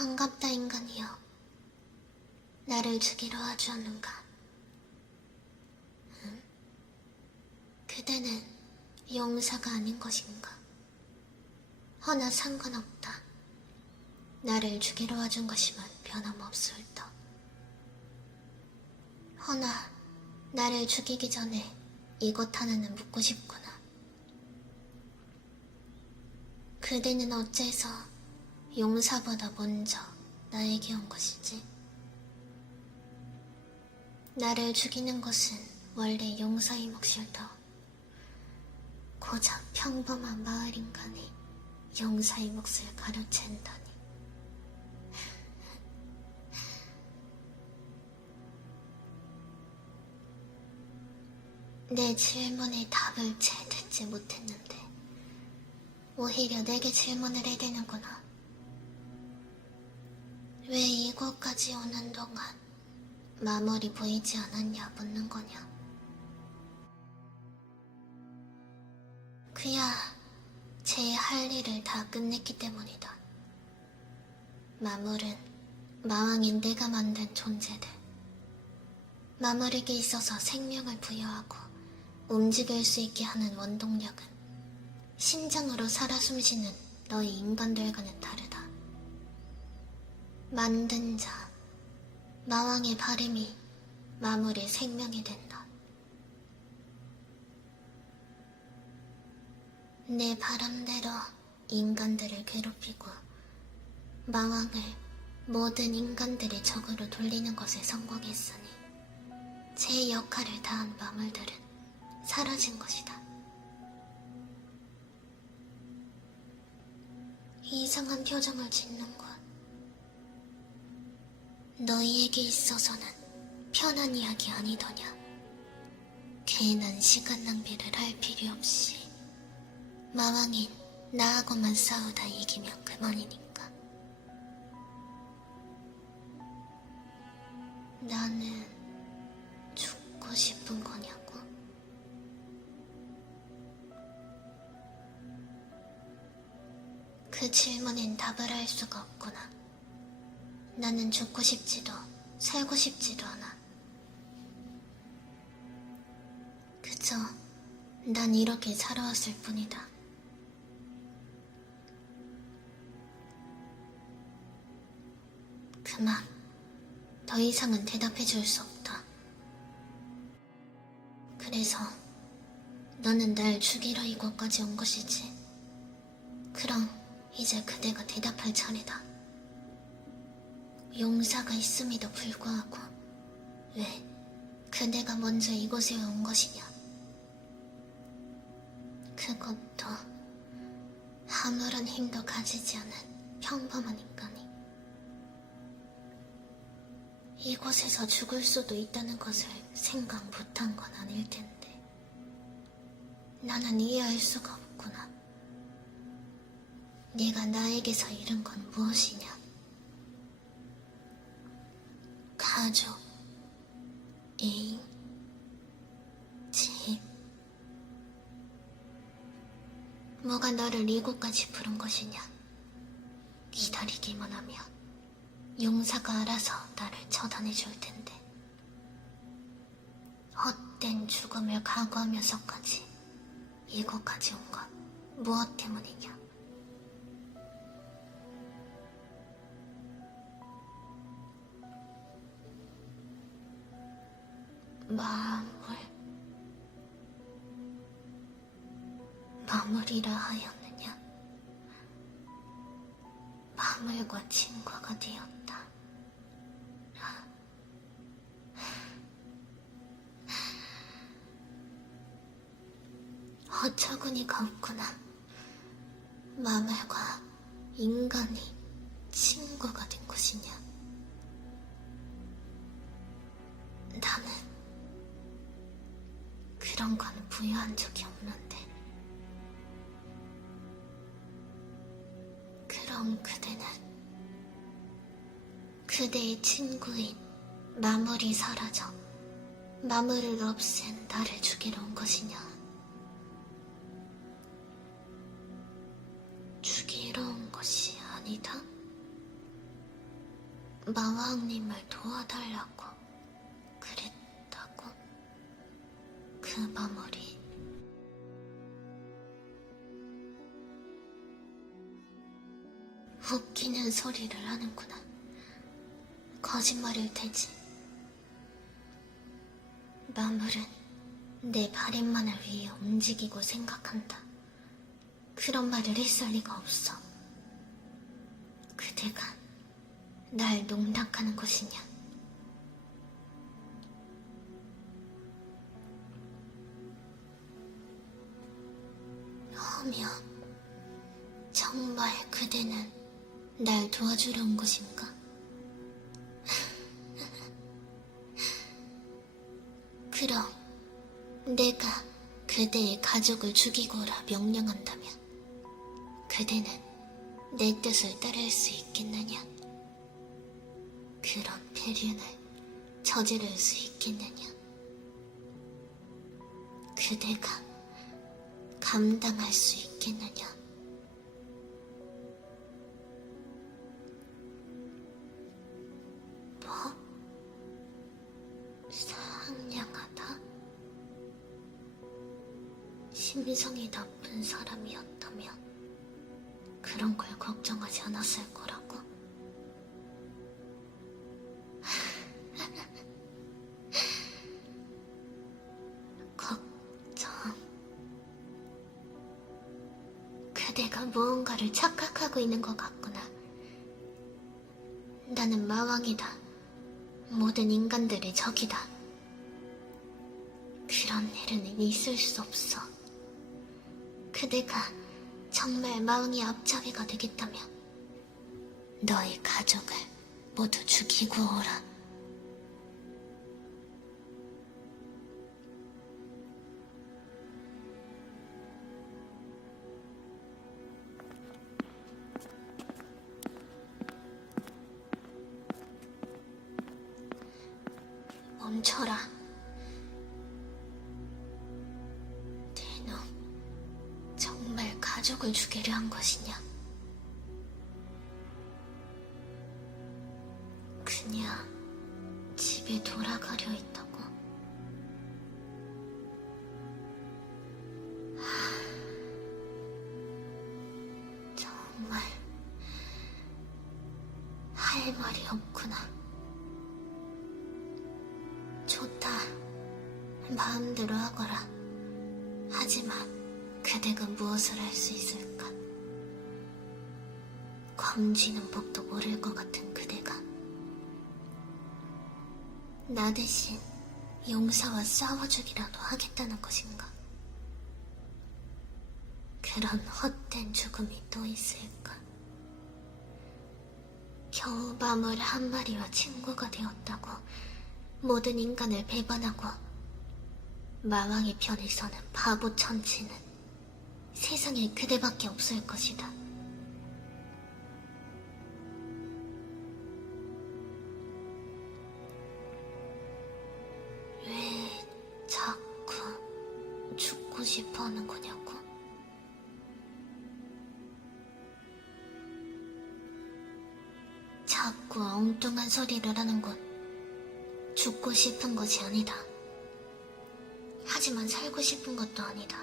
반갑다, 인간이여. 나를 죽이러 와주었는가? 응? 그대는 용사가 아닌 것인가? 허나 상관없다. 나를 죽이러 와준 것이면 변함없을터. 허나 나를 죽이기 전에 이것 하나는 묻고 싶구나. 그대는 어째서 용사보다 먼저 나에게 온 것이지? 나를 죽이는 것은 원래 용사의 몫일터. 고작 평범한 마을 인간이 용사의 몫을 가로챈다니. 내 질문에 답을 채 듣지 못했는데 오히려 내게 질문을 해대는구나. 왜 이곳까지 오는 동안 마물이 보이지 않았냐 묻는 거냐. 그야 제 할 일을 다 끝냈기 때문이다. 마물은 마왕인 내가 만든 존재들. 마물에게 있어서 생명을 부여하고 움직일 수 있게 하는 원동력은 심장으로 살아 숨쉬는 너희 인간들과는 다르다. 만든 자, 마왕의 바람이 마물의 생명이 된다. 내 바람대로 인간들을 괴롭히고 마왕을 모든 인간들의 적으로 돌리는 것에 성공했으니 제 역할을 다한 마물들은 사라진 것이다. 이상한 표정을 짓는 것. 너희에게 있어서는 편한 이야기 아니더냐. 괜한 시간 낭비를 할 필요 없이 마왕인 나하고만 싸우다 이기면 그만이니까. 나는 죽고 싶은 거냐고? 그 질문엔 답을 할 수가 없구나. 나는 죽고 싶지도 살고 싶지도 않아. 그저 난 이렇게 살아왔을 뿐이다. 그만. 더 이상은 대답해 줄 수 없다. 그래서 너는 날 죽이러 이곳까지 온 것이지. 그럼 이제 그대가 대답할 차례다. 용사가 있음에도 불구하고 왜 그대가 먼저 이곳에 온 것이냐? 그것도 아무런 힘도 가지지 않은 평범한 인간이 이곳에서 죽을 수도 있다는 것을 생각 못한 건 아닐 텐데 나는 이해할 수가 없구나. 네가 나에게서 잃은 건 무엇이냐? 가족, 애인, 집. 뭐가 너를 이곳까지 부른 것이냐? 기다리기만 하면 용사가 알아서 나를 처단해 줄 텐데. 헛된 죽음을 각오하면서까지 이곳까지 온 건 무엇 때문이냐? 마물이라 하였느냐? 마물과 친구가 되었다. 어처구니가 없구나. 마물과 인간이 친구가 된 것이냐? 나는 그런 건 부여한 적이 없는데. 그럼 그대는 그대의 친구인 마물이 사라져 마물을 없앤 나를 죽이러 온 것이냐? 죽이러 온 것이 아니다? 마왕님을 도와달라고 그랬다고? 그 마무리. 웃기는 소리를 하는구나. 거짓말일 테지. 마물은 내 바램만을 위해 움직이고 생각한다. 그런 말을 했을 리가 없어. 그대가 날 농락하는 것이냐? 허며, 정말 그대는 날 도와주려 온 것인가? 그럼 내가 그대의 가족을 죽이고 오라 명령한다면 그대는 내 뜻을 따를 수 있겠느냐? 그런 배륜을 저지를 수 있겠느냐? 그대가 감당할 수 있겠느냐? 뭐? 상냥하다? 심성이 나쁜 사람이었다면 그런 걸 걱정하지 않았을 거라고? 걱정. 그대가 무언가를 착각하고 있는 것 같구나. 나는 마왕이다. 모든 인간들의 적이다. 그런 일은 있을 수 없어. 그대가 정말 마왕의 앞잡이가 되겠다면 너의 가족을 모두 죽이고 오라. 멈춰라. 대놈, 정말 가족을 죽이려 한 것이냐? 그냥 집에 돌아가려 했다고? 정말 할 말이 없구나. 좋다. 마음대로 하거라. 하지만 그대가 무엇을 할 수 있을까? 검쥐는 법도 모를 것 같은 그대가 나 대신 용사와 싸워주기라도 하겠다는 것인가? 그런 헛된 죽음이 또 있을까? 겨우 마물 한 마리와 친구가 되었다고 모든 인간을 배반하고 마왕의 편에 서는 바보 천치는 세상에 그대밖에 없을 것이다. 왜 자꾸 죽고 싶어 하는 거냐고? 자꾸 엉뚱한 소리를 하는 건 죽고 싶은 것이 아니다. 하지만 살고 싶은 것도 아니다.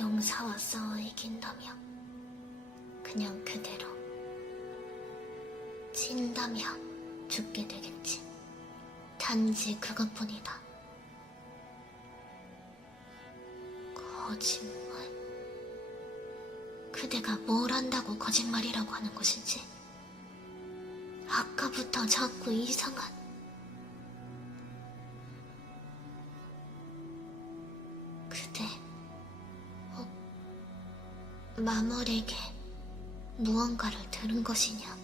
용사와 싸워 이긴다며 그냥 그대로, 진다며 죽게 되겠지. 단지 그것뿐이다. 거짓말? 그대가 뭘 한다고 거짓말이라고 하는 것이지? 아까부터 자꾸 이상한... 그대, 마물에게 무언가를 들은 것이냐?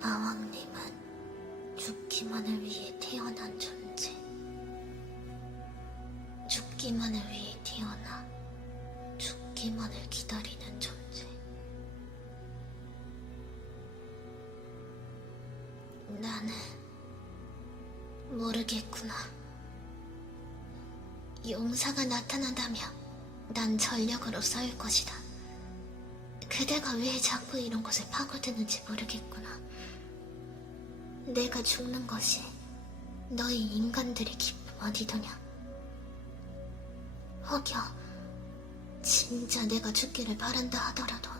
마왕님은 죽기만을 위해 태어난 존재. 죽기만을 위해 태어나 죽기만을 기다리는 존재. 나는 모르겠구나. 용사가 나타난다면 난 전력으로 싸울 것이다. 그대가 왜 자꾸 이런 곳에 파고드는지 모르겠구나. 내가 죽는 것이 너희 인간들의 기쁨 어디더냐. 혹여 진짜 내가 죽기를 바란다 하더라도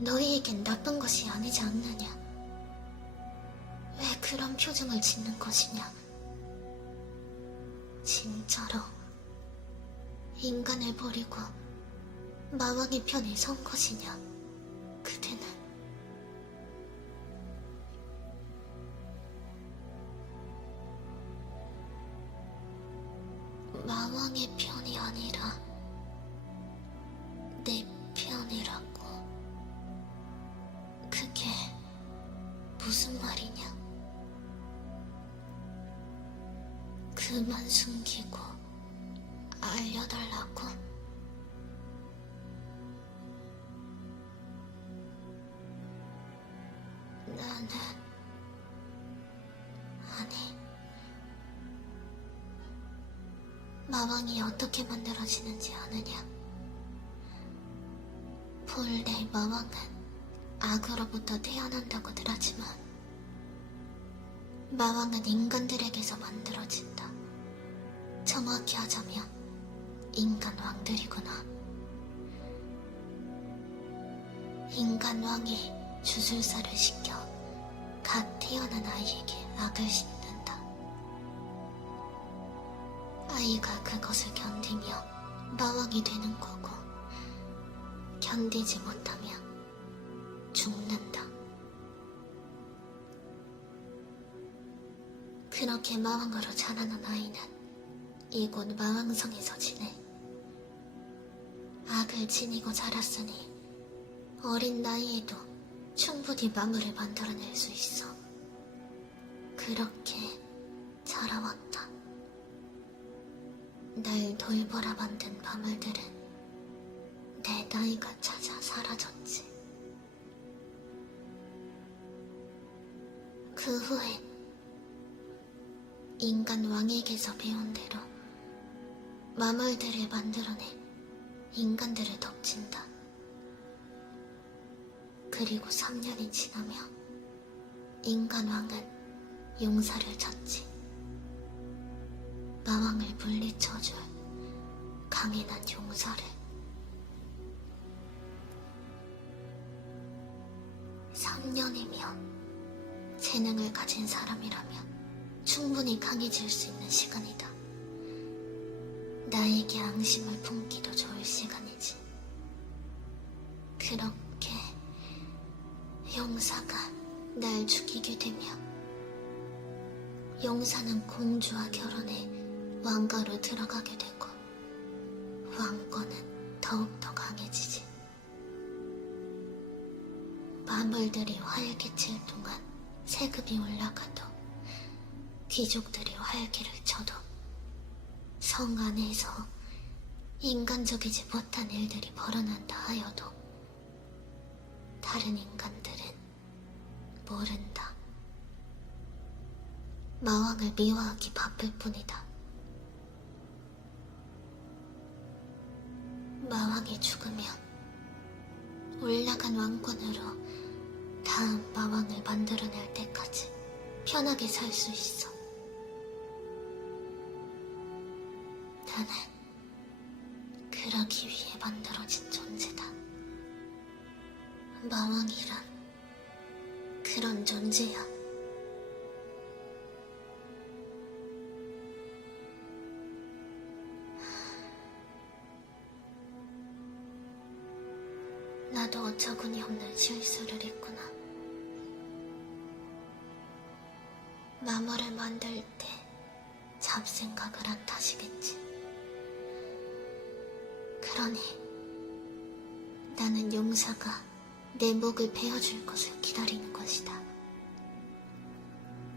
너희에겐 나쁜 것이 아니지 않느냐. 왜 그런 표정을 짓는 것이냐. 진짜로 인간을 버리고 마왕의 편에 선 것이냐, 그대는. 마왕의 편이 아니라 내 편이라고. 그게 무슨 말이냐? 그만 숨기고 알려달라고? 나는 아니, 마왕이 어떻게 만들어지는지 아느냐? 본래 마왕은 악으로부터 태어난다고들 하지만 마왕은 인간들에게서 만들어진다. 정확히 하자면 인간 왕들이구나. 인간 왕이 주술사를 시켜 갓 태어난 아이에게 악을 심는다. 아이가 그것을 견디며 마왕이 되는 거고, 견디지 못하면 죽는다. 그렇게 마왕으로 자라난 아이는 이곳 마왕성에서 지내. 악을 지니고 자랐으니 어린 나이에도 충분히 마물을 만들어낼 수 있어. 그렇게 자라왔다. 날 돌보라 만든 마물들은 내 나이가 찾아 사라졌지. 그 후엔 인간 왕에게서 배운 대로 마물들을 만들어내 인간들을 덮친다. 그리고 3년이 지나며 인간 왕은 용사를 찾지. 마왕을 물리쳐줄 강인한 용사를. 3년이면 재능을 가진 사람이라면 충분히 강해질 수 있는 시간이다. 나에게 앙심을 품기도 좋을 시간이지. 그렇게 용사가 날 죽이게 되며 용사는 공주와 결혼해 왕가로 들어가게 되고 왕권은 더욱더 강해지지. 마물들이 활개칠 동안 세급이 올라가도 귀족들이 활기를 쳐도 성 안에서 인간적이지 못한 일들이 벌어난다 하여도 다른 인간들은 모른다. 마왕을 미워하기 바쁠 뿐이다. 마왕이 죽으면 올라간 왕권으로 다음 마왕을 만들어낼 때까지 편하게 살 수 있어. 나는 그러기 위해 만들어진 존재다. 마왕이란 그런 존재야. 나도 어처구니 없는 실수를 했구나. 마물을 만들 때 잡생각을 한 탓이겠지. 그러니 나는 용사가 내 목을 베어줄 것을 기다리는 것이다.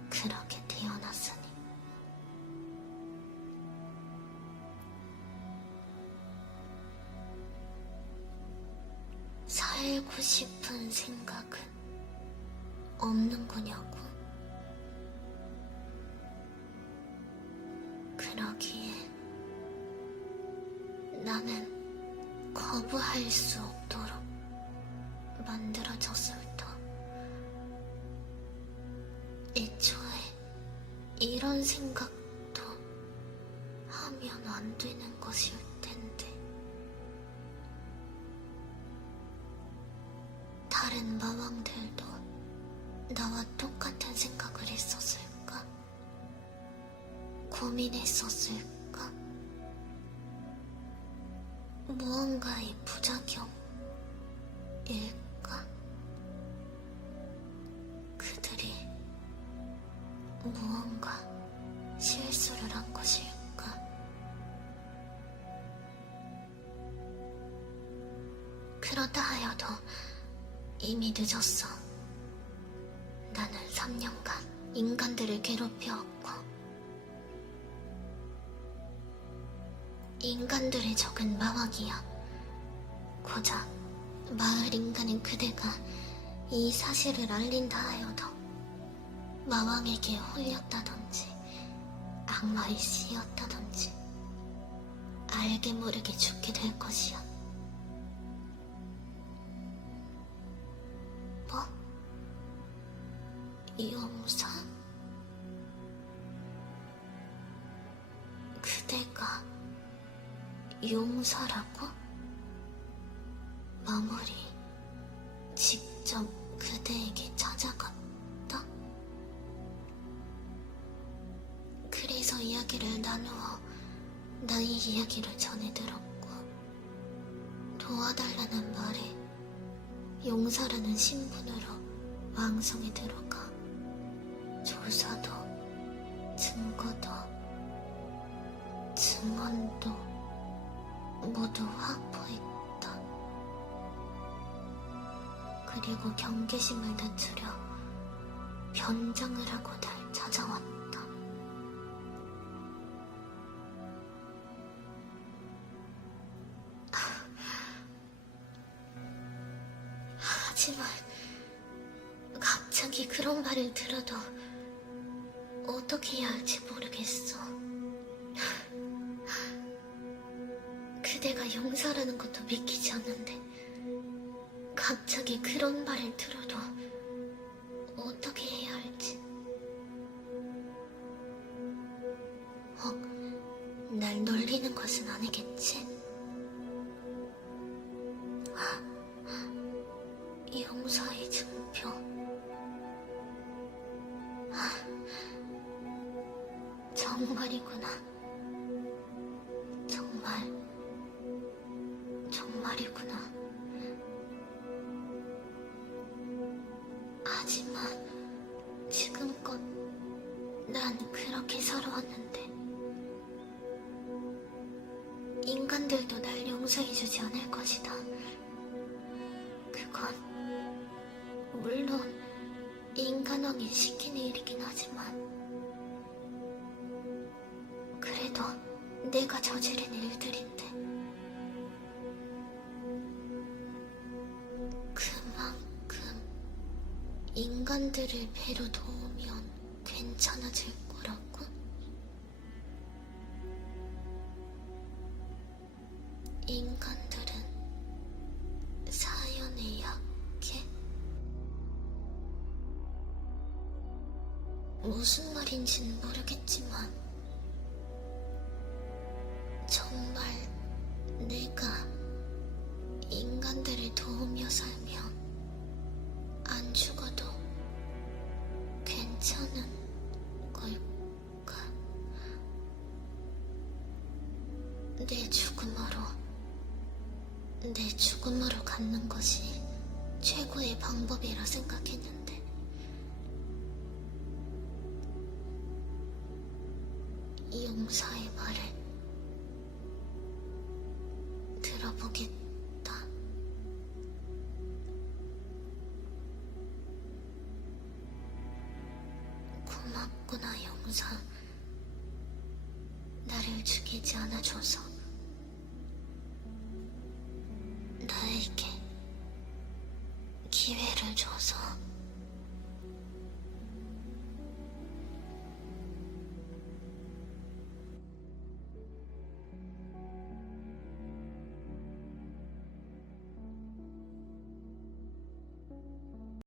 그렇게 태어났으니. 살고 싶은 생각은 없는 거냐고. 그러기에 나는 거부할 수 없도록 만들어졌을 터. 애초에 이런 생각도 하면 안 되는 것일 텐데. 다른 마왕들도 나와 똑같은 생각을 했었을까? 고민했었을까? 무언가의 부작용일까? 그들이 무언가 실수를 한 것일까? 그렇다 하여도 이미 늦었어. 나는 3년간 인간들을 괴롭혀왔고 인간들의 적은 마왕이야. 고작 마을 인간인 그대가 이 사실을 알린다 하여도 마왕에게 홀렸다든지 악마의 씨였다든지 알게 모르게 죽게 될 것이야. 뭐? 용사? 그대가 용사라고? 마무리 직접 그대에게 찾아갔다? 그래서 이야기를 나누어 나의 이야기를 전해들었고 도와달라는 말에 용사라는 신분으로 왕성에 들어가 조사도 증거도 증언도 모두 확보했다. 그리고 경계심을 늦추려 변장을 하고 날 찾아왔다. 하지만 갑자기 그런 말을 들어도 어떻게 해야 할지 모르겠어. 그대가 용사라는 것도 믿기지 않는데 갑자기 그런 말을 들어도 어떻게 해야 할지. 혹 날 놀리는 것은 아니겠지? 용사의 증표. 정말이구나. 정말이구나. 하지만 지금껏 난 그렇게 살아왔는데 인간들도 날 용서해주지 않을 것이다. 그건 물론 인간왕이 시키는 일이긴 하지만 그래도 내가 저지른 일들인데 그만큼 인간들을 배로 도우면 괜찮아질 거라고? 인간들은 사연에 약해? 무슨 말인지는 모르겠지만 정말 내가 인간들을 도우며 살면 안 죽어도 괜찮은 걸까? 내 죽음으로 갖는 것이 최고의 방법이라 생각했는데 이 용사의 말을 들어보겠다. 고맙구나, 용사. 나를 죽이지 않아줘서. 나에게 기회를 줘서.